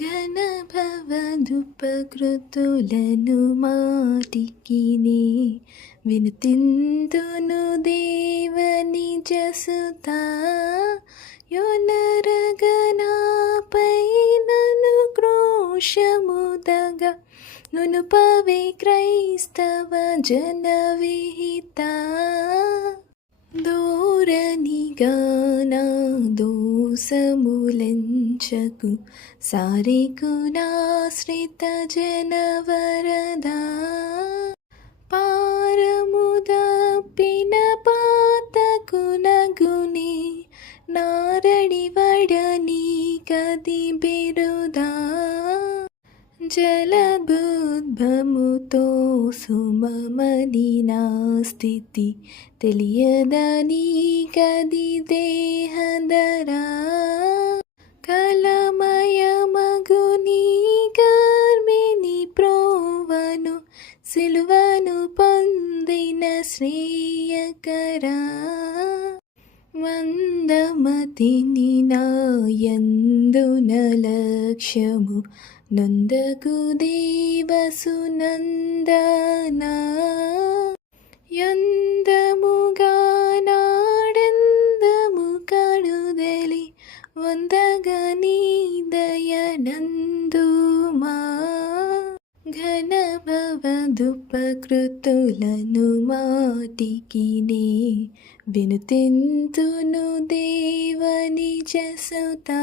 ఘన భవదుపకృతులను మాటికి వినుతిందును దేవని జసుతా. యొనరగనాపై క్రోషముదగ నును నునుపవే క్రైస్తవ జన విహిత దూరనిగానా దోసములంచకు సారికునాశ్రిత జనవరదా. పారముదప్పిన పాతకునగుని నారడి వడని కది బిరుదా. జలబుద్భముతో సుమమని నా స్థితి తెలియదని కది దేహదరా. సిలువను పొందిన శ్రేయకరా. మందమతిని నాయందున లక్ష్యము నొందకు దేవసునందనా ఎందముగా నాడెందము కడుదలి వందగ నీ దయనంద అవధుపకృతులను మాటికి వినుతింతును దేవని జసుతా